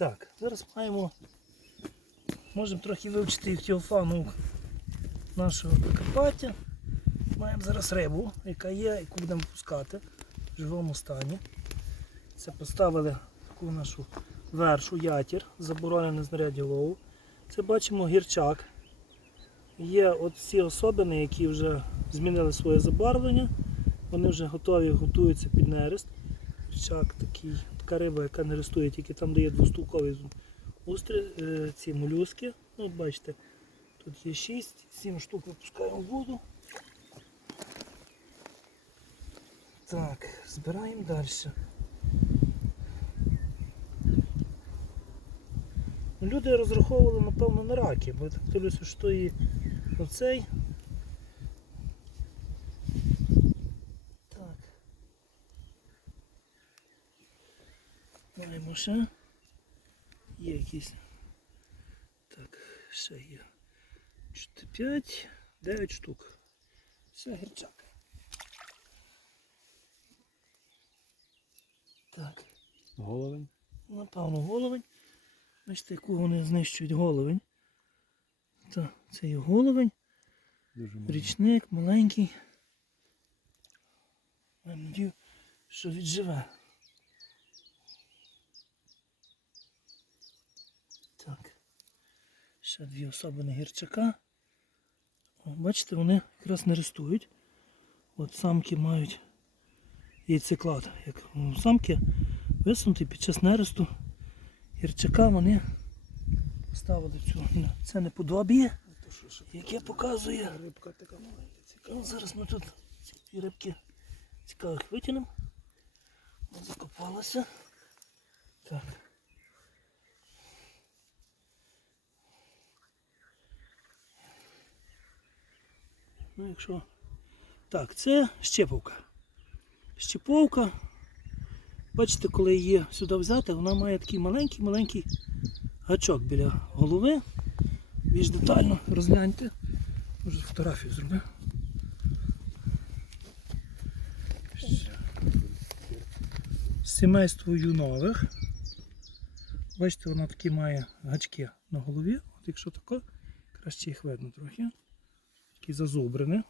Так, зараз маємо, можемо трохи вивчити іхтіофану нашого Прикарпаття. Маємо зараз рибу, яка є, яку будемо пускати в живому стані. Це поставили таку нашу вершу, ятір, заборонене знаряддя лову. Це бачимо гірчак. Є от ці особини, які вже змінили своє забарвлення. Вони вже готові, готуються під нерест. Гірчак такий, така риба, яка не рестує, тільки там, де є двостулкові устри, е, ці молюски. Ну, бачите, тут є 6-7 штук випускаємо в воду. Так, збираємо далі. Ну, Люди розраховували, напевно, на раки, бо так дивлюся, що і оцей. Так. Ще. Є якісь. Так, ще є. 5, 9 штук. Все, гірчак. Так. Головень. Напевно, головень. Бачите, яку вони знищують головень. Так, це є головень, Дуже річник, маленький. Я надію, що відживе. Так. Ще дві особини гірчака. О, бачите, вони якраз не рестують. От самки мають яйцеклад. Як самки висунуті під час нересту гірчака вони поставили цю. Це неподобіє, яке показує. Рибка така маленька. Ну, зараз ми тут ці рибки цікавих витягнемо. Закопалася. Так. Ну, якщо. Так, це щеповка. Щеповка. Бачите, коли її сюди взяти, вона має такий маленький-маленький гачок біля голови. Більш детально розгляньте. Може фотографію зроби. Сімейство юнових. Бачите, вона такі має гачки на голові. От якщо тако, краще їх видно трохи. Такі зазубрені.